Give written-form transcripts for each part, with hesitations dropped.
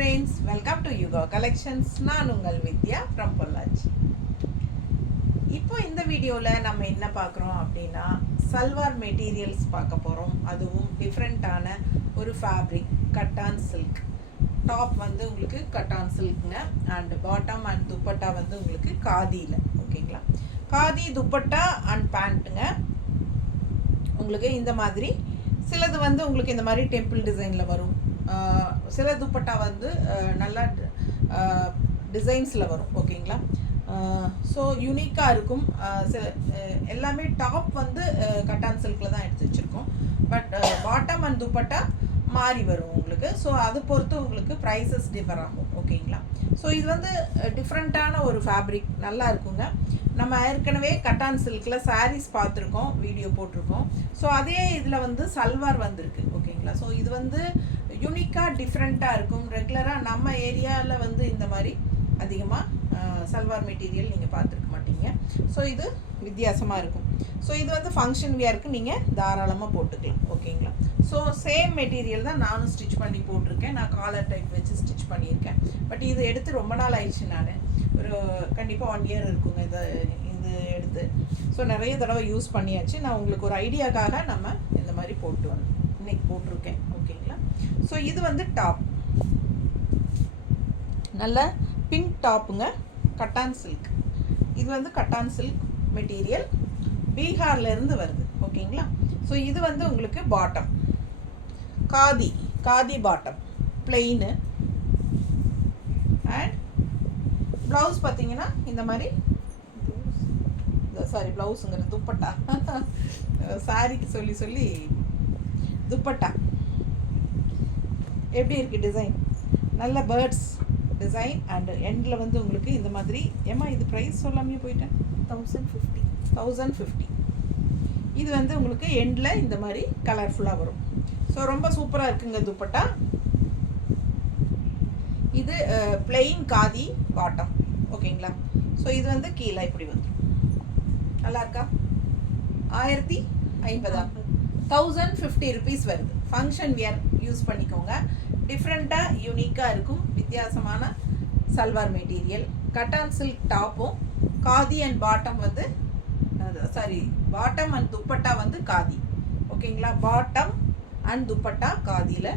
friends, welcome to Yuga Collections. நான் உங்கள் வித்யா from Pollachi. இப்போ இந்த வீடியோவில் நம்ம என்ன பார்க்குறோம் அப்படின்னா சல்வார் மெட்டீரியல்ஸ் பார்க்க போகிறோம். அதுவும் டிஃப்ரெண்ட்டான ஒரு ஃபேப்ரிக் கட்டான் சில்க். டாப் வந்து உங்களுக்கு கட்டான் சில்க்ங்க, அண்ட் பாட்டம் அண்ட் துப்பட்டா வந்து உங்களுக்கு காதியில். ஓகேங்களா, காதி துப்பட்டா அண்ட் பேண்ட்டுங்க. உங்களுக்கு இந்த மாதிரி சிலது வந்து உங்களுக்கு இந்த மாதிரி டெம்பிள் டிசைனில் வரும். சில துப்பட்டா வந்து நல்லா டிசைன்ஸில் வரும். ஓகேங்களா, ஸோ யூனிக்காக இருக்கும். எல்லாமே டாப் வந்து கட்டான் சில்கில் தான் எடுத்து வச்சுருக்கோம். பட் பாட்டம் அண்ட் துப்பட்டா மாறி வரும் உங்களுக்கு. ஸோ அது பொறுத்து உங்களுக்கு ப்ரைஸஸ் டிஃபர் ஆகும். ஓகேங்களா, ஸோ இது வந்து டிஃப்ரெண்ட்டான ஒரு ஃபேப்ரிக், நல்லா இருக்குங்க. நம்ம ஏற்கனவே கட்டான் சில்கில் சாரீஸ் பார்த்துருக்கோம், வீடியோ போட்டிருக்கோம். ஸோ அதே இதில் வந்து சல்வார் வந்திருக்கு. ஓகேங்களா, ஸோ இது வந்து யூனிக்காக டிஃப்ரெண்ட்டாக இருக்கும். ரெகுலராக நம்ம ஏரியாவில் வந்து இந்த மாதிரி அதிகமாக சல்வார் மெட்டீரியல் நீங்கள் பார்த்துருக்க மாட்டீங்க. ஸோ இது வித்தியாசமாக இருக்கும். ஸோ இது வந்து ஃபங்க்ஷன் வியருக்கு நீங்கள் தாராளமாக போட்டுக்கலாம். ஓகேங்களா, ஸோ சேம் மெட்டீரியல் தான் நானும் ஸ்டிச் பண்ணி போட்டிருக்கேன். நான் காலர் டைப் வச்சு ஸ்டிச் பண்ணியிருக்கேன். பட் இது எடுத்து ரொம்ப நாள் ஆயிடுச்சு. நான் ஒரு கண்டிப்பாக 1 year இருக்குங்க இது எடுத்து. ஸோ நிறைய தடவை யூஸ் பண்ணியாச்சு. நான் உங்களுக்கு ஒரு ஐடியாக்காக நம்ம இந்த மாதிரி போட்டு இன்னைக்கு போட்டிருக்கேன். ஓகேங்களா, ஸோ இது வந்து டாப், நல்ல பிங்க் டாப்புங்க, கட்டான் சில்க். இது வந்து கட்டான் சில்க் மெட்டீரியல், பீகார்லேருந்து வருது. ஓகேங்களா, ஸோ இது வந்து உங்களுக்கு bottom khadi bottom plain. And blouse பார்த்தீங்கன்னா இந்த மாதிரி, சாரி ப்ளவுஸுங்கிறது துப்பட்டா, சாரிக்கு சொல்லி துப்பட்டா எப்படி இருக்குது டிசைன், நல்ல பேர்ட்ஸ் டிசைன். அண்ட் எண்டில் வந்து உங்களுக்கு இந்த மாதிரி, ஏமா இது ப்ரைஸ் சொல்லாமே போயிட்டேன், 1050. இது வந்து உங்களுக்கு எண்டில் இந்த மாதிரி கலர்ஃபுல்லாக வரும். ஸோ ரொம்ப சூப்பராக இருக்குங்க துப்பட்டா. இது பிளெயின் காதி பாட்டம். ஓகேங்களா, ஸோ இது வந்து கீழே இப்படி வந்துடும். நல்லா இருக்கா? 1050, 1050 rupees வருது. ஃபங்க்ஷன் வியர் யூஸ் பண்ணிக்கோங்க. டிஃப்ரெண்ட்டாக யூனிக்காக இருக்கும். வித்தியாசமான சல்வார் மெட்டீரியல், கட்டான் சில்க் டாப்பும் காதி அண்ட் பாட்டம் வந்து பாட்டம் அண்ட் துப்பட்டா வந்து காதி. ஓகேங்களா, பாட்டம் அண்ட் துப்பட்டா காதியில்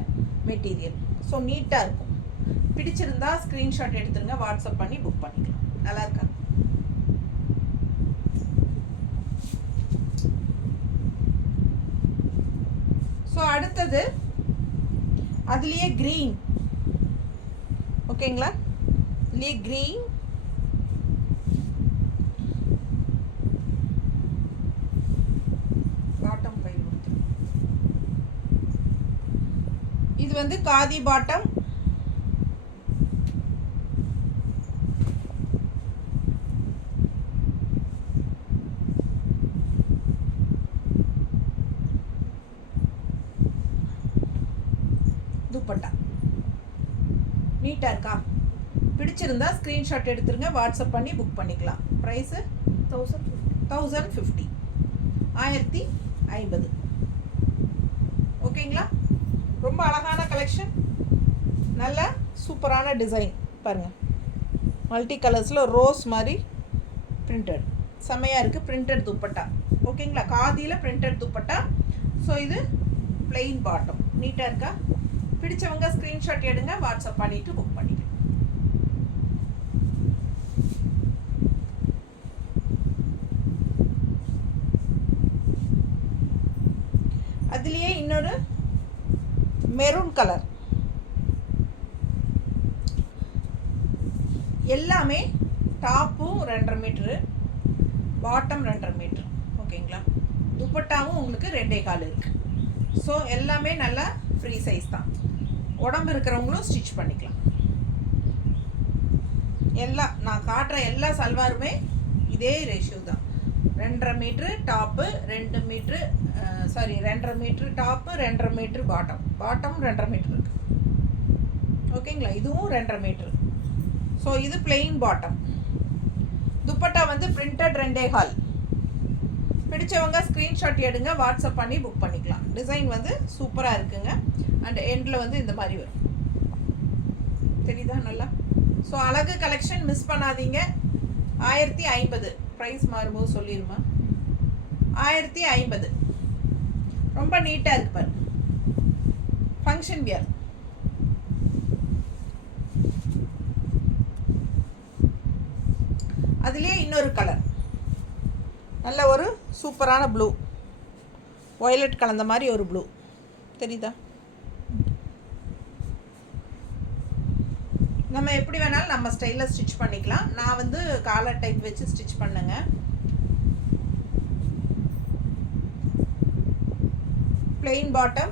மெட்டீரியல். ஸோ நீட்டாக இருக்கும். பிடிச்சிருந்தா ஸ்க்ரீன்ஷாட் எடுத்துருங்க, வாட்ஸ்அப் பண்ணி புக் பண்ணிக்கலாம். நல்லா இருக்கா? ஸோ அடுத்தது அதுலேயே க்ரீன். ஓகேங்களா, இதுலேயே க்ரீன், பாட்டம் பை. இது வந்து காதி பாட்டம், துப்பட்டா. நீட்டாக இருக்கா? பிடிச்சிருந்தா ஸ்க்ரீன்ஷாட் எடுத்துருங்க, வாட்ஸ்அப் பண்ணி புக் பண்ணிக்கலாம். ப்ரைஸு 1050, 1050. ஓகேங்களா, ரொம்ப அழகான கலெக்ஷன், நல்ல சூப்பரான டிசைன் பாருங்கள். மல்டி கலர்ஸில் ரோஸ் மாதிரி பிரிண்டட், செம்மையாக இருக்குது. பிரிண்டட் துப்பட்டா. ஓகேங்களா, காதியில் பிரிண்டட் துப்பட்டா. ஸோ இது பிளெயின் பாட்டம். நீட்டாக இருக்கா? பிடிச்சவங்க ஸ்க்ரீன்ஷாட் எடுங்க, வாட்ஸ்அப் பண்ணிவிட்டு புக் பண்ணிக்கலாம். அதுலேயே இன்னொரு மெரூன் கலர். எல்லாமே டாப்பும் 2.5 மீட்டரு, பாட்டம் 2.5 மீட்டர். ஓகேங்களா, துப்பட்டாவும் உங்களுக்கு 2.25 இருக்குது. ஸோ எல்லாமே நல்லா ஃப்ரீ சைஸ் தான். உடம்பு இருக்கிறவங்களும் ஸ்டிச் பண்ணிக்கலாம். எல்லாம் நான் காட்டுற எல்லா சல்வாருமே இதே ரேஷியோ தான். 2.5 metre top, 2 metre 2.5 metre top, 2.5 metre bottom 2.5 metre இருக்குது. ஓகேங்களா, இதுவும் 2.5 மீட்ரு. ஸோ இது பிளெயின் பாட்டம். துப்பட்டா வந்து பிரிண்டட் 2.25. பிடிச்சவங்க ஸ்க்ரீன்ஷாட் எடுங்க, வாட்ஸ்அப் பண்ணி புக் பண்ணிக்கலாம். டிசைன் வந்து சூப்பராக இருக்குங்க. அண்ட் எண்டில் வந்து இந்த மாதிரி வரும். தெரியுதா நல்லா? ஸோ அழகு கலெக்ஷன் மிஸ் பண்ணாதீங்க. 1050 ப்ரைஸ் மாறும்போது சொல்லிடுமா? 1050 ரொம்ப நீட்டாக இருக்கு பாரு. Function wear. அதுலேயே இன்னொரு கலர், நல்ல ஒரு சூப்பரான ப்ளூ, வயலட் கலந்த மாதிரி ஒரு ப்ளூ தெரியுதா? நம்ம எப்படி வேணாலும் நம்ம ஸ்டைலில் ஸ்டிச் பண்ணிக்கலாம். நான் வந்து காலர் டைப் வச்சு ஸ்டிச் பண்ணுங்க. plain bottom,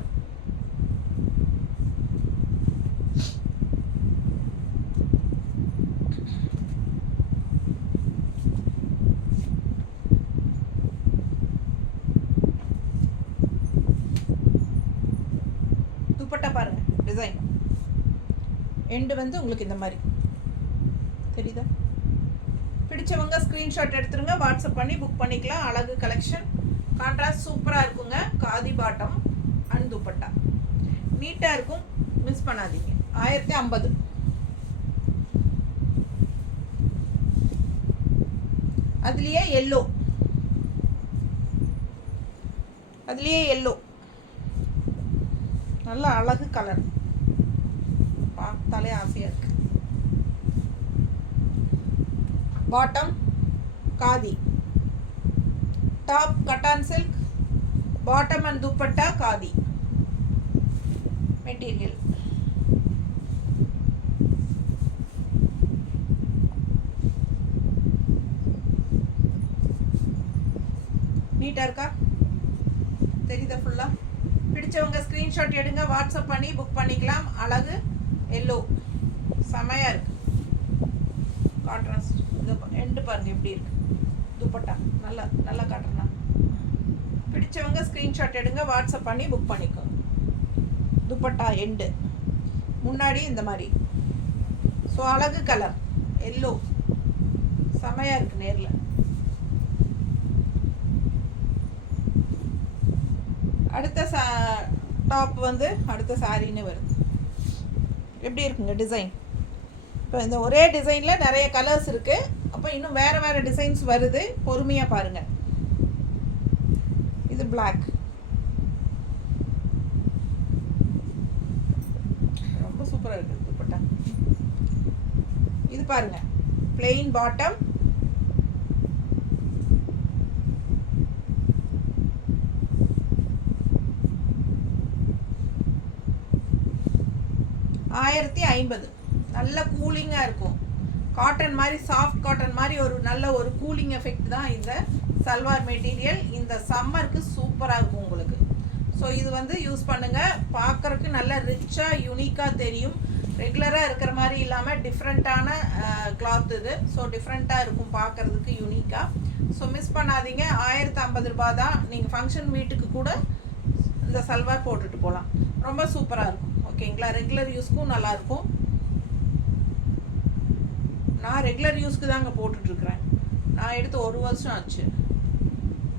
துப்பட்டா பாருங்க டிசைன் எண்டு வந்து உங்களுக்கு இந்த மாதிரி தெரியுதா? பிடிச்சவங்க ஸ்க்ரீன்ஷாட் எடுத்துருங்க, வாட்ஸ்அப் பண்ணி புக் பண்ணிக்கலாம். அழகு கலெக்ஷன் கான்ட்ராஸ்ட் சூப்பராக இருக்குங்க. காதி பாட்டம் அண்ட் துப்பட்டா நீட்டாக இருக்கும், மிஸ் பண்ணாதீங்க. 1050. அதுலேயே எல்லோ, நல்ல அழகு கலர், பார்த்தாலே ஆசையாக இருக்கு. Bottom khadi, top cotton silk, bottom and dupatta khadi material. நீட்டாக இருக்கா? தெரியுதா ஃபுல்லாக? பிடிச்சவங்க ஸ்க்ரீன்ஷாட் எடுங்க, வாட்ஸ்அப் பண்ணி புக் பண்ணிக்கலாம். அழகு எல்லோ செமையாக இருக்கு, கான்ட்ராஸ்ட். இது எண்டு பாருங்க எப்படி இருக்கு. துப்பட்டா நல்லா காட்டுறேன்னா. பிடிச்சவங்க ஸ்க்ரீன்ஷாட் எடுங்க, வாட்ஸ்அப் பண்ணி புக் பண்ணிக்கோ. துப்பட்டா எண்டு முன்னாடி இந்த மாதிரி. ஸோ அழகு கலர் எல்லோ செமையாக இருக்குது நேரில். அடுத்த டாப் வந்து அடுத்த சாரின்னு வருது. எப்படி இருக்குங்க டிசைன்? இப்போ இந்த ஒரே டிசைனில் நிறைய கலர்ஸ் இருக்குது. அப்போ இன்னும் வேறு டிசைன்ஸ் வருது, பொறுமையாக பாருங்கள். இது பிளாக், ரொம்ப சூப்பராக இருக்குது துப்பட்டா. இது பாருங்கள் plain பாட்டம், $1050. நல்ல கூலிங்காக இருக்கும். காட்டன் மாதிரி, சாஃப்ட் காட்டன் மாதிரி ஒரு நல்ல ஒரு கூலிங் எஃபெக்ட் தான் இந்த சல்வார் மெட்டீரியல். இந்த சம்மருக்கு சூப்பராக இருக்கும் உங்களுக்கு. ஸோ இது வந்து யூஸ் பண்ணுங்கள். பார்க்குறக்கு நல்ல ரிச்சாக யூனிக்காக தெரியும். ரெகுலராக இருக்கிற மாதிரி இல்லாமல் டிஃப்ரெண்ட்டான கிளாத் இது. ஸோ டிஃப்ரெண்ட்டாக இருக்கும் பார்க்குறதுக்கு யூனிக்காக. ஸோ மிஸ் பண்ணாதீங்க. $1050 தான். நீங்கள் ஃபங்க்ஷன் வீட்டுக்கு கூட இந்த சல்வார் போட்டுட்டு போகலாம். ரொம்ப சூப்பராக இருக்கும். ஓகேங்களா? ரெகுலர் யூஸ்க்கும் நல்லாயிருக்கும். நான் ரெகுலர் யூஸ்க்கு தாங்க போட்டுட்ருக்குறேன். நான் எடுத்து 1 வருஷம் ஆச்சு.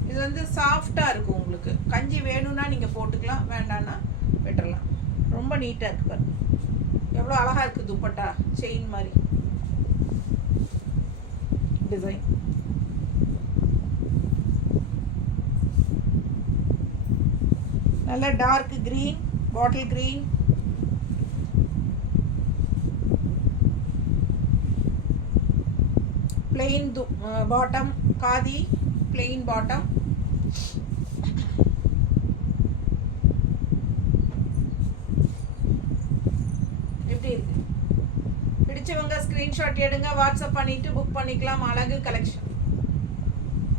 இது வந்து சாஃப்டாக இருக்கும். உங்களுக்கு கஞ்சி வேணும்னா நீங்கள் போட்டுக்கலாம், வேண்டான்னா விட்டுறலாம். ரொம்ப நீட்டாக இருக்குது பாருங்க, எவ்வளோ அழகாக இருக்குது துப்பட்டா. செயின் மாதிரி டிசைன். நல்ல dark green, bottle green, plain bottom, khadi plain bottom. எப்படி இருக்கு? பிடிச்சவங்க ஸ்க்ரீன்ஷாட் எடுங்க, வாட்ஸ்அப் பண்ணிட்டு புக் பண்ணிக்கலாம். அழகு கலெக்ஷன்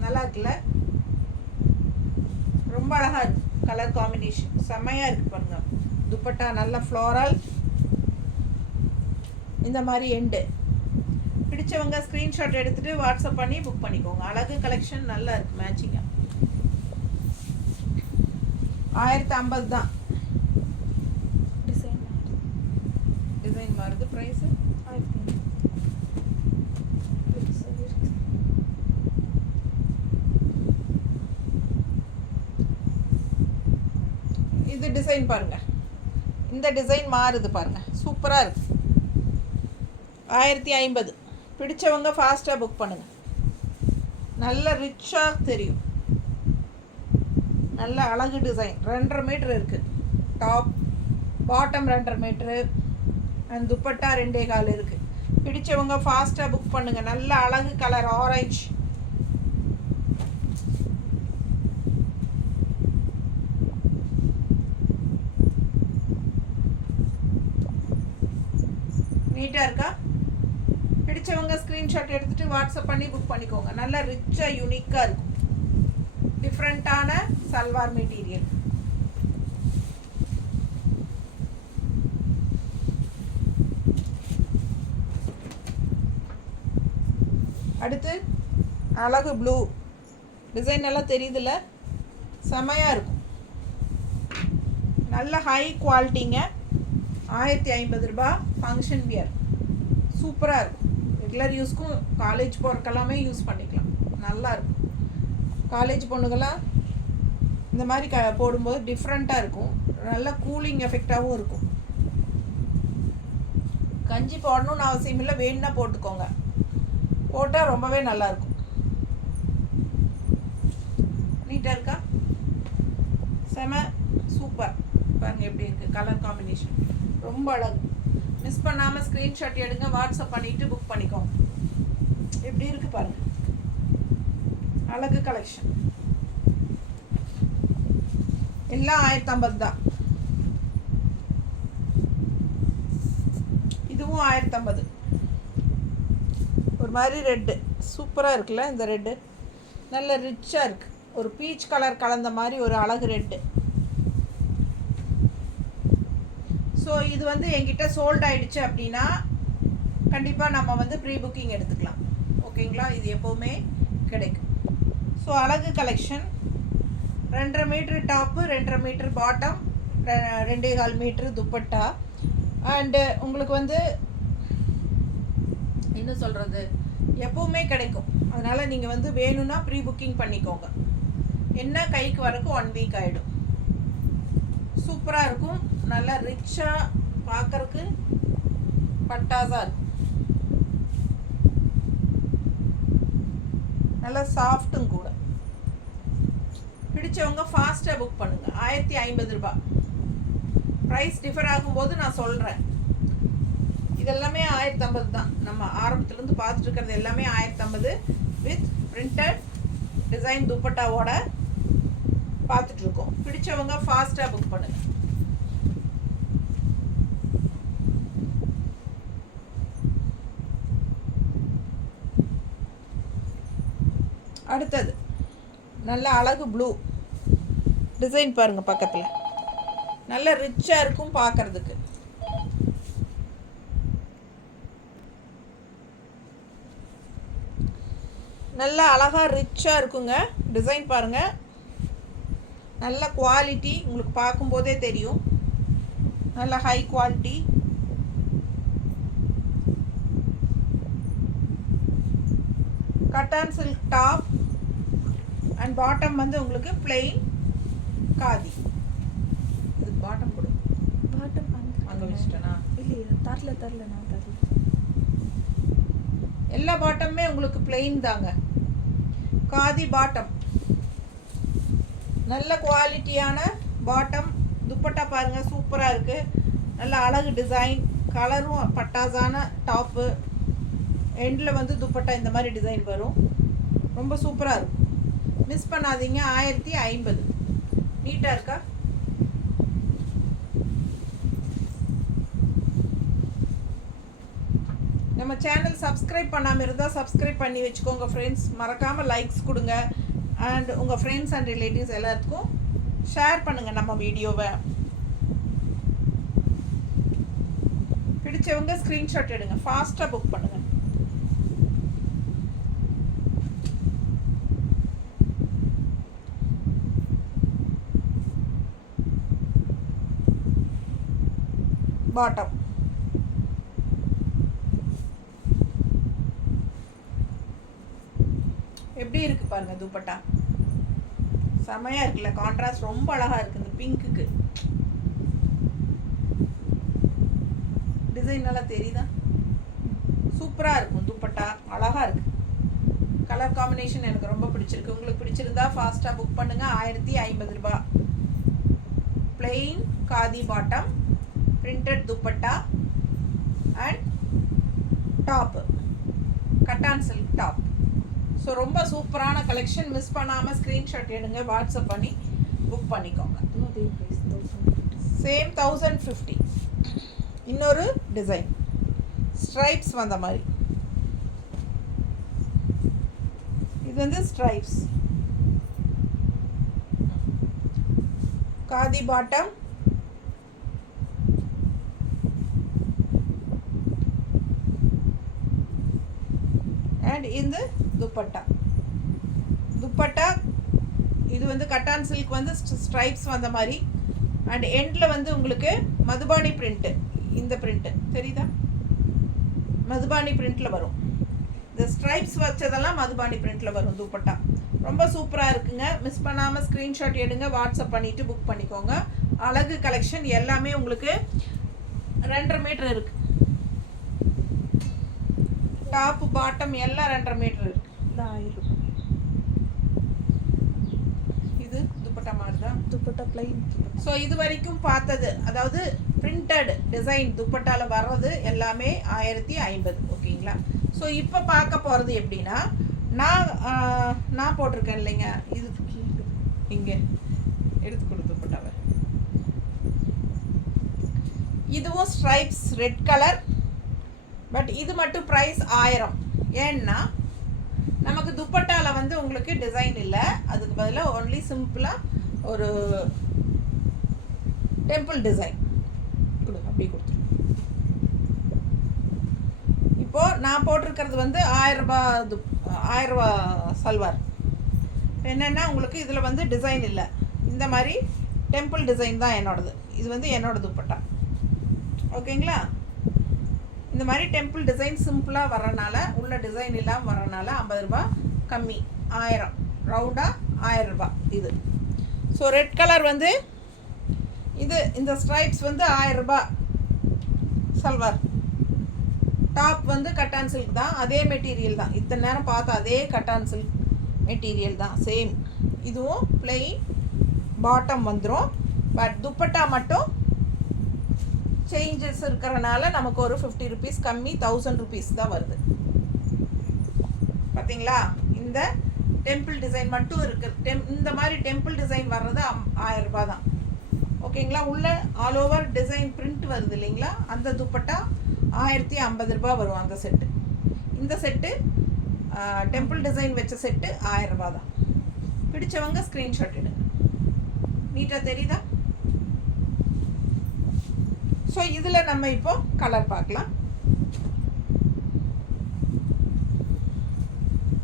நல்லா இருக்குல்ல? ரொம்ப அழகா இருக்கு. கலர் காம்பினேஷன் செம்மையா இருக்கு பாருங்க. துப்பட்டா நல்ல ஃப்ளோரல், இந்த மாதிரி எண்டு. பிடிச்சவங்க ஸ்க்ரீன்ஷாட் எடுத்துட்டு வாட்ஸ்அப் பண்ணி புக் பண்ணிக்கோங்க. அழகு கலெக்ஷன் நல்லா இருக்கு, மேட்சிங்காக. 1050 தான். டிசைன் மாறுது. ப்ரைஸ் இது டிசைன் பாருங்க. இந்த டிசைன் மாறுது பாருங்க, சூப்பராக இருக்கு. 1050. பிடிச்சவங்க ஃபாஸ்ட்டாக புக் பண்ணுங்கள். நல்ல ரிச்சாக தெரியும், நல்ல அழகு டிசைன். 2.5 மீட்டர் இருக்குது. Top bottom 2.5 metre and dupatta 2.25 இருக்குது. பிடிச்சவங்க ஃபாஸ்ட்டாக புக் பண்ணுங்கள். நல்ல அழகு கலர் ஆரஞ்சு. நீட்டாக இருக்கா? பிடிச்சவங்க ஸ்க்ரீன்ஷாட் எடுத்துகிட்டு வாட்ஸ்அப் பண்ணி புக் பண்ணிக்கோங்க. நல்லா ரிச்சாக யூனிக்காக இருக்கும். டிஃப்ரெண்ட்டான சல்வார் மெட்டீரியல். அடுத்து அழகு ப்ளூ டிசைன் எல்லாம் தெரியுதுல்ல, செமையாக இருக்கும். நல்ல ஹை குவாலிட்டிங்க. 1050 ரூபா. ஃபங்க்ஷன் வியர் சூப்பராக இருக்கும். ரெகுலர் யூஸ்க்கும் காலேஜ் போகிறக்கெல்லாமே யூஸ் பண்ணிக்கலாம். நல்லாயிருக்கும். காலேஜ் பொண்ணுங்கள்லாம் இந்த மாதிரி போடும்போது டிஃப்ரெண்ட்டாக இருக்கும். நல்ல கூலிங் எஃபெக்டாகவும் இருக்கும். கஞ்சி போடணும்னு அவசியம் இல்லை, வேணுன்னா போட்டுக்கோங்க. போட்டால் ரொம்பவே நல்லாயிருக்கும். நீட்டாக இருக்கா? செம சூப்பர். பாருங்கள் எப்படி இருக்குது கலர் காம்பினேஷன், ரொம்ப அழகு. மிஸ் பண்ணாமல் ஸ்க்ரீன்ஷாட் எடுங்க, வாட்ஸ்அப் பண்ணிவிட்டு புக் பண்ணிக்கோங்க. எப்படி இருக்குது பாருங்கள், அழகு கலெக்ஷன். எல்லாம் 1050 தான். இதுவும் 1050. ஒரு மாதிரி ரெட்டு சூப்பராக இருக்குல்ல. இந்த ரெட்டு நல்ல ரிச்சாக இருக்குது. ஒரு பீச் கலர் கலந்த மாதிரி ஒரு அழகு ரெட்டு. ஸோ இது வந்து என்கிட்ட சோல்ட் ஆகிடுச்சு அப்படின்னா கண்டிப்பாக நம்ம வந்து ப்ரீ புக்கிங் எடுத்துக்கலாம். ஓகேங்களா? இது எப்போவுமே கிடைக்கும். ஸோ அழகு collection. 2.5 metre top, 2.5 metre bottom, 2.25 metre dupatta. And உங்களுக்கு வந்து என்ன சொல்கிறது, எப்போவுமே கிடைக்கும். அதனால் நீங்கள் வந்து வேணும்னா ப்ரீ புக்கிங் பண்ணிக்கோங்க. என்ன கைக்கு வரக்கு 1 வீக் ஆகிடும். சூப்பராக இருக்கும். நல்லா ரிச்சாக பார்க்குறக்கு பட்டாசாக இருக்கும். நல்லா சாஃப்ட்டும் கூட. பிடிச்சவங்க ஃபாஸ்ட்டாக புக் பண்ணுங்கள். 1050 ரூபா. ப்ரைஸ் டிஃபர் ஆகும்போது நான் சொல்கிறேன். இதெல்லாமே 1050 தான். நம்ம ஆரம்பத்துலேருந்து பார்த்துட்டு இருக்கிறது எல்லாமே 1050 வித் பிரிண்டட் டிசைன் துப்பட்டாவோட பார்த்துட்ருக்கோம். பிடிச்சவங்க ஃபாஸ்ட்டாக புக் பண்ணுங்கள். அடுத்தது நல்ல அழகு ப்ளூ டிசைன் பாருங்கள். பக்கத்தில் நல்ல ரிச்சாக இருக்கும் பார்க்குறதுக்கு. நல்லா அழகாக ரிச்சாக இருக்குங்க. டிசைன் பாருங்கள், நல்ல குவாலிட்டி. உங்களுக்கு பார்க்கும்போதே தெரியும், நல்ல high quality. Cotton silk top and bottom வந்து உங்களுக்கு பிளெயின் காதி. இது பாட்டம் கொடு. பாட்டம் அங்கே வச்சுட்டேனா? இல்லையா, தரல நான் தரல. எல்லா பாட்டமுமே உங்களுக்கு பிளெயின் தாங்க. காதி பாட்டம், நல்ல குவாலிட்டியான பாட்டம். துப்பட்டா பாருங்கள், சூப்பராக இருக்குது. நல்ல அழகு டிசைன், கலரும் பட்டாசான டாப்பு. எண்டில் வந்து துப்பட்டா இந்த மாதிரி டிசைன் வரும். ரொம்ப சூப்பராக இருக்கும். மிஸ் பண்ணாதீங்க. 1050. நீட்டாக இருக்கா? நம்ம சேனல் சப்ஸ்கிரைப் பண்ணாமல் இருந்தால் சப்ஸ்கிரைப் பண்ணி வச்சுக்கோங்க ஃப்ரெண்ட்ஸ். மறக்காமல் லைக்ஸ் கொடுங்க. அண்ட் உங்கள் ஃப்ரெண்ட்ஸ் அண்ட் ரிலேட்டிவ்ஸ் எல்லாத்துக்கும் ஷேர் பண்ணுங்கள் நம்ம வீடியோவை. பிடிச்சவங்க ஸ்க்ரீன்ஷாட் எடுங்க, ஃபாஸ்ட்டாக புக் பண்ணுங்கள். பாட்டம் எப்படி இருக்கு பாருங்க. துப்பட்டா செமையா இருக்குல்ல, கான்ட்ராஸ்ட் ரொம்ப அழகா இருக்கு. இந்த பிங்க்குக்கு டிசைன் நல்லா தெரியுதா? சூப்பராக இருக்கும். துப்பட்டா அழகாக இருக்குது. கலர் காம்பினேஷன் எனக்கு ரொம்ப பிடிச்சிருக்கு. உங்களுக்கு பிடிச்சிருந்தா ஃபாஸ்ட்டாக புக் பண்ணுங்கள். 1050 ரூபா. Plain khadi bottom, printed dupatta and top, cotton silk top. So ரொம்ப சூப்பரான கலெக்ஷன். மிஸ் பண்ணாமல் ஸ்க்ரீன்ஷாட் எடுங்க, வாட்ஸ்அப் பண்ணி புக் பண்ணிக்கோங்க. அதே ப்ரைஸ் 1050. சேம் 1050. இன்னொரு டிசைன் ஸ்ட்ரைப்ஸ் வந்த மாதிரி. இது வந்து ஸ்ட்ரைப்ஸ் காதி பாட்டம், அண்ட் இந்த துப்பட்டா. துப்பட்டா இது வந்து கட்டான் சில்க் வந்து ஸ்ட்ரைப்ஸ் வந்த மாதிரி. அண்ட் எண்டில் வந்து உங்களுக்கு மதுபானி பிரிண்ட்டு. இந்த பிரிண்ட்டு தெரியுதா? மதுபானி பிரிண்ட்டில் வரும். இந்த ஸ்ட்ரைப்ஸ் வச்சதெல்லாம் மதுபானி பிரிண்ட்டில் வரும் துப்பட்டா. ரொம்ப சூப்பராக இருக்குங்க. மிஸ் பண்ணாமல் ஸ்க்ரீன்ஷாட் எடுங்க, வாட்ஸ்அப் பண்ணிவிட்டு புக் பண்ணிக்கோங்க. அழகு கலெக்ஷன் எல்லாமே உங்களுக்கு 2.5 மீட்டர் இருக்குது. டாப்பு பாட்டம் எல்லாம் 2.5 மீட்டர் இருக்குது. இது 1000 ரூபாய். இது துப்பட்டா மாதிரி தான். துப்பட்டா பிளைன் துப்பட்டா. ஸோ இது வரைக்கும் பார்த்தது, அதாவது பிரிண்டட் டிசைன் துப்பட்டாவில் வர்றது எல்லாமே 1050. ஓகேங்களா? ஸோ இப்போ பார்க்க போகிறது எப்படின்னா, நான் போட்டிருக்கேன் இல்லைங்க, இது இங்கே எடுத்து கொடு துப்பட்டாவை. இதுவும் ஸ்ட்ரைப்ஸ் ரெட் கலர். பட் இது மட்டும் ப்ரைஸ் 1000. ஏன்னா நமக்கு துப்பட்டாவில் வந்து உங்களுக்கு டிசைன் இல்லை. அதுக்கு பதிலாக ஒன்லி சிம்பிளாக ஒரு டெம்பிள் டிசைன் கொடு, அப்படி கொடுத்துரு. இப்போது நான் போட்டிருக்கிறது வந்து 1000 ரூபா சல்வார். என்னென்னா உங்களுக்கு இதில் வந்து டிசைன் இல்லை. இந்த மாதிரி டெம்பிள் டிசைன் தான் என்னோடது. இது வந்து என்னோட துப்பட்டா. ஓகேங்களா? இந்த மாதிரி டெம்பிள் டிசைன் சிம்பிளாக வரனால, உள்ள டிசைன் இல்லாமல் வரனால 50 ரூபா கம்மி. 1000 ரவுண்டாக 1000 ரூபா இது. ஸோ ரெட் கலர் வந்து இது, இந்த ஸ்ட்ரைப்ஸ் வந்து 1000 ரூபா சல்வார். டாப் வந்து கட்டான் சில்க் தான், அதே மெட்டீரியல் தான். இத்தனை நேரம் பார்த்த அதே கட்டான் சில்க் மெட்டீரியல் தான், சேம். இதுவும் பிளெயின் பாட்டம் வந்துடும். பட் துப்பட்டா மட்டும் சேஞ்சஸ் இருக்கிறனால நமக்கு ஒரு 50 ருபீஸ் கம்மி, 1000 ருபீஸ் தான் வருது. பார்த்தீங்களா? இந்த டெம்பிள் டிசைன் மட்டும் இருக்குது. இந்த மாதிரி டெம்பிள் டிசைன் வர்றது 1000 ரூபா தான். ஓகேங்களா? உள்ள ஆல் ஓவர் டிசைன் பிரிண்ட் வருது இல்லைங்களா? அந்த துப்பட்டா 1050 ரூபா வரும் அந்த செட்டு. இந்த செட்டு டெம்பிள் டிசைன் வச்ச செட்டு 1000 ரூபா தான். பிடிச்சவங்க ஸ்க்ரீன்ஷாட் எடுங்க. நீட்டாக தெரியுதா? ஸோ இதில் நம்ம இப்போ கலர் பார்க்கலாம்.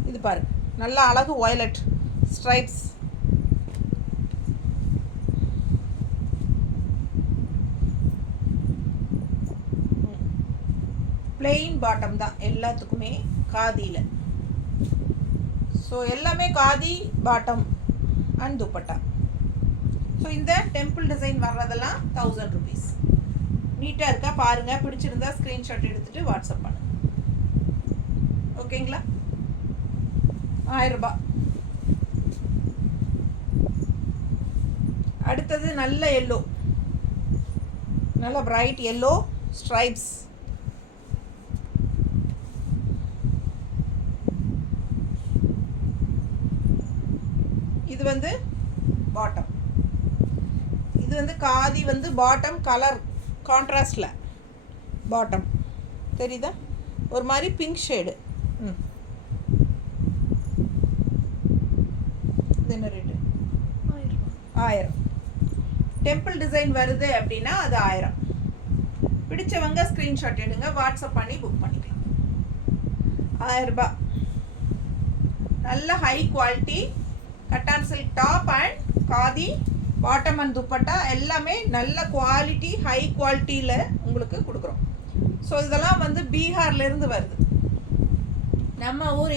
இது பாருங்க, நல்லா அழகு வயலட் ஸ்ட்ரைப்ஸ். பிளெயின் பாட்டம் தான் எல்லாத்துக்குமே காதியில். ஸோ எல்லாமே khadi bottom and dupatta. So இந்த டெம்பிள் டிசைன் வர்றதெல்லாம் 1000 ருபீஸ். நீட்டாக இருக்கா பாருங்கள். பிடிச்சிருந்தா ஸ்க்ரீன்ஷாட் எடுத்துகிட்டு வாட்ஸ்அப் பண்ணுங்க. ஓகேங்களா? 1000 ரூபா. அடுத்தது நல்ல எல்லோ, நல்ல பிரைட் எல்லோ ஸ்ட்ரைப்ஸ். இது வந்து பாட்டம். இது வந்து காதி வந்து பாட்டம் கலர் கான்ட்ராஸ்டில் பாட்டம் தெரியுதா? ஒரு மாதிரி பிங்க் ஷேடு. இது என்ன ரேட்டு? 1000 ரூபாய். 1000. டெம்பிள் டிசைன் வருது அப்படின்னா அது 1000. பிடிச்சவங்க ஸ்க்ரீன்ஷாட் எடுங்க, வாட்ஸ்அப் பண்ணி புக் பண்ணிக்கலாம். 1000 ரூபாய். நல்ல high quality cotton silk top and khadi bottom and dupatta எல்லாமே நல்ல குவாலிட்டி, ஹை குவாலிட்டியில் உங்களுக்கு கொடுக்குறோம். ஸோ இதெல்லாம் வந்து பீகார்லேருந்து வருது. நம்ம ஊர்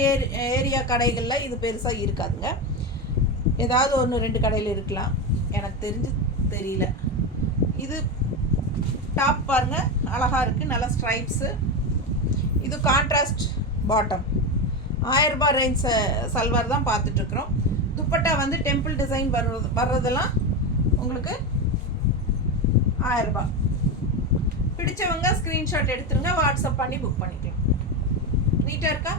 ஏரியா கடைகளில் இது பெருசாக இருக்காதுங்க. ஏதாவது 1-2 கடையில் இருக்கலாம், எனக்கு தெரிஞ்சு தெரியல. இது டாப் பாருங்கள், அழகாக இருக்குது, நல்ல ஸ்ட்ரைப்ஸு. இது கான்ட்ராஸ்ட் பாட்டம். 1000 ரூபாய் ரேஞ்ச் சல்வார் தான் பார்த்துட்ருக்குறோம். துப்பட்டா வந்து டெம்பிள் டிசைன் வர்றதெல்லாம் உங்களுக்கு 1000 ரூபாய். பிடிச்சவங்க ஸ்க்ரீன்ஷாட் எடுத்துருங்க, வாட்ஸ்அப் பண்ணி புக் பண்ணிக்கலாம். நீட்டாக இருக்கா?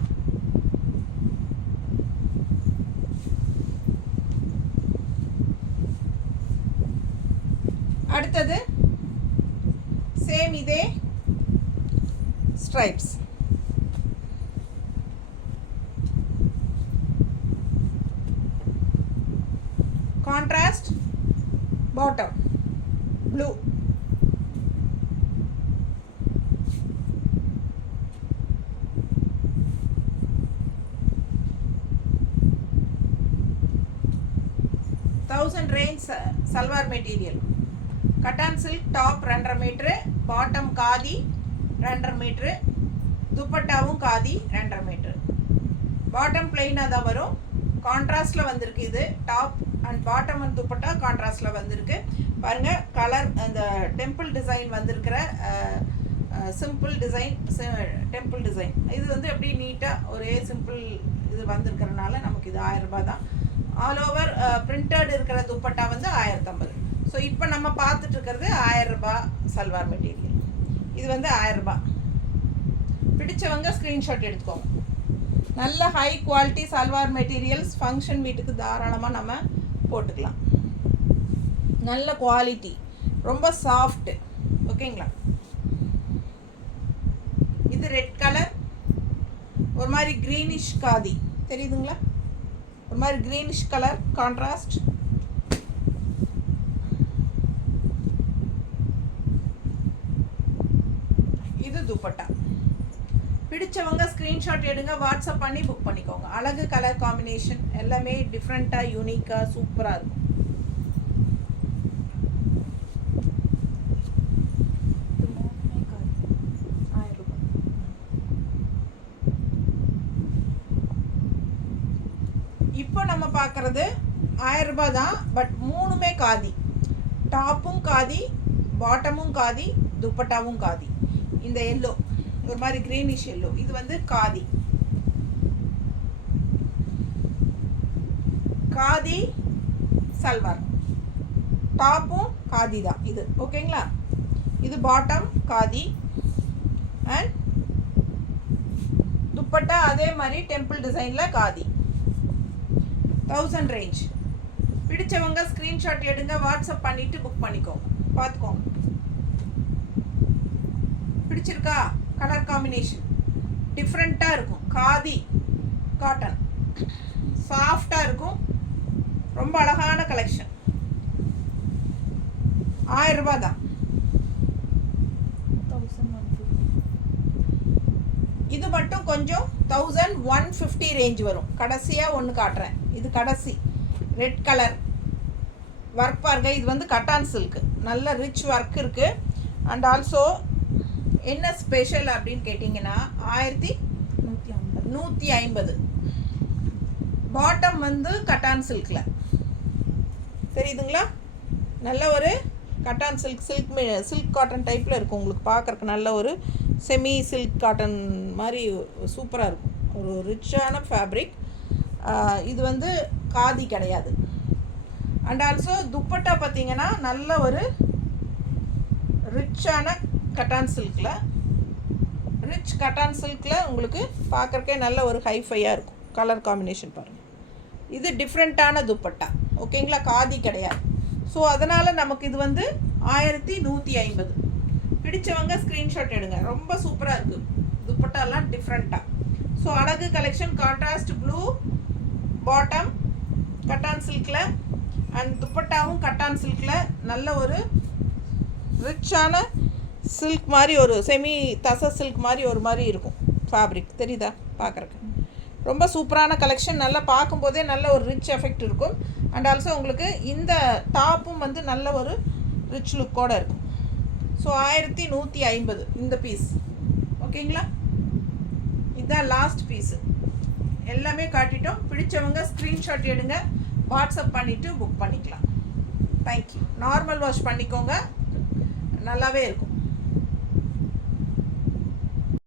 அடுத்தது சேம் இதே stripes. Contrast bottom blue. Range salwar material. Cotton silk top 2.5 metre, bottom khadi 2.5 metre, துப்பட்டாவும் காதி 2.5 மீட்ரு. பாட்டம் பிளெயினாக தான் வரும். கான்ட்ராஸ்டில் வந்திருக்கு. இது top and bottom and dupatta கான்ட்ராஸ்டில் வந்திருக்கு. பாருங்கள், கலர் அந்த டெம்பிள் டிசைன் வந்திருக்கிற சிம்பிள் டிசைன், டெம்பிள் டிசைன். இது வந்து எப்படி நீட்டாக ஒரே சிம்பிள் இது வந்திருக்கிறதுனால நமக்கு இது 1000 ரூபாய் தான். ஆல் ஓவர் பிரிண்டட் இருக்கிற துப்பட்டா வந்து 1050. ஸோ இப்போ நம்ம பார்த்துட்டு இருக்கிறது 1000 ரூபாய் சல்வார் மெட்டீரியல். இது வந்து 1000 ரூபாய். பிடிச்சவங்க ஸ்க்ரீன்ஷாட் எடுத்துக்கோங்க. நல்ல high quality salwar materials function வீட்டுக்கு தாராளமாக நம்ம போட்டுக்கலாம். நல்ல குவாலிட்டி, ரொம்ப சாஃப்ட்டு. ஓகேங்களா? இது ரெட் கலர், ஒரு மாதிரி க்ரீனிஷ் காதி தெரியுதுங்களா? ஒரு மாதிரி க்ரீனிஷ் கலர் கான்ட்ராஸ்ட். இது துப்பட்டா. பிடிச்சவங்க ஸ்க்ரீன்ஷாட் எடுங்க, வாட்ஸ்அப் பண்ணி புக் பண்ணிக்கோங்க. அழகு கலர் காம்பினேஷன் எல்லாமே டிஃப்ரெண்ட்டாக யூனிக்காக சூப்பராக இருக்கும். இப்போ நம்ம பார்க்குறது 1000 ரூபாய் தான். பட் மூணுமே காதி. டாப்பும் காதி, பாட்டமும் காதி, துப்பட்டாவும் காதி. இந்த எல்லோ ஒரு மாதிரி க்ரீனிஷ் எல்லோ, இது வந்து காதி. காதி சல்வார். டாப்பும் காதி தான் இது. ஓகேங்களா? இது பாட்டம் காதி அண்ட் துப்பட்டா அதே மாதிரி டெம்பிள் டிசைனில் காதி. 1000 ரேஞ்ச். பிடிச்சவங்க ஸ்க்ரீன்ஷாட் எடுங்க, வாட்ஸ்அப் பண்ணிவிட்டு புக் பண்ணிக்கோங்க. பார்த்துக்கோங்க. பிடிச்சிருக்கா? கலர் காம்பினேஷன் டிஃப்ரெண்ட்டாக இருக்கும். காதி காட்டன் சாஃப்டாக இருக்கும். ரொம்ப அழகான கலெக்ஷன். 1000 ரூபாய் தான். இது மட்டும் கொஞ்சம் 1150 ரேஞ்ச் வரும். கடைசியாக ஒன்று காட்டுறேன். இது கடைசி ரெட் கலர் ஒர்க் பாருங்க. இது வந்து கட்டான் சில்க், நல்ல ரிச் ஒர்க் இருக்குது. அண்ட் ஆல்சோ என்ன ஸ்பெஷல் அப்படின்னு கேட்டிங்கன்னா 1150. பாட்டம் வந்து கட்டான் சில்கில் தெரியுதுங்களா? நல்ல ஒரு கட்டான் சில்க் காட்டன் டைப்பில் இருக்கும். உங்களுக்கு பார்க்குறக்கு நல்ல ஒரு செமி சில்க் காட்டன் மாதிரி சூப்பராக இருக்கும். ஒரு ரிச்சான ஃபேப்ரிக். இது வந்து காதி கிடையாது. அண்ட் ஆல்சோ துப்பட்டா பார்த்திங்கன்னா நல்ல ஒரு ரிச்சான கட்டான் சில்கில், ரிச் கட்டான் சில்கில் உங்களுக்கு பார்க்குறக்கே நல்ல ஒரு ஹைஃபையாக இருக்கும். கலர் காம்பினேஷன் பாருங்கள். இது டிஃப்ரெண்ட்டான துப்பட்டா. ஓகேங்களா? காதி கிடையாது. ஸோ அதனால் நமக்கு இது வந்து 1150. பிடிச்சவங்க ஸ்க்ரீன்ஷாட் எடுங்க. ரொம்ப சூப்பராக இருக்குது துப்பட்டாலாம் டிஃப்ரெண்ட்டாக. ஸோ அழகு collection. Contrast blue bottom cotton சில்கில் அண்ட் துப்பட்டாவும் கட்டான் சில்கில் நல்ல ஒரு ரிச்சான சில்க் மாதிரி, ஒரு செமி தச சில்க் மாதிரி ஒரு மாதிரி இருக்கும் ஃபேப்ரிக். தெரியுதா பார்க்குறக்கு? ரொம்ப சூப்பரான கலெக்ஷன். நல்லா பார்க்கும்போதே நல்ல ஒரு ரிச் எஃபெக்ட் இருக்கும். அண்ட் ஆல்சோ உங்களுக்கு இந்த டாப்பும் வந்து நல்ல ஒரு ரிச் லுக்கோடு இருக்கும். ஸோ 1150 இந்த பீஸ். ஓகேங்களா? இதுதான் லாஸ்ட் பீஸு. எல்லாமே காட்டிட்டோம். பிடிச்சவங்க ஸ்க்ரீன்ஷாட் எடுங்க, வாட்ஸ்அப் பண்ணிவிட்டு புக் பண்ணிக்கலாம். தேங்க்யூ. நார்மல் வாஷ் பண்ணிக்கோங்க, நல்லாவே இருக்கும்.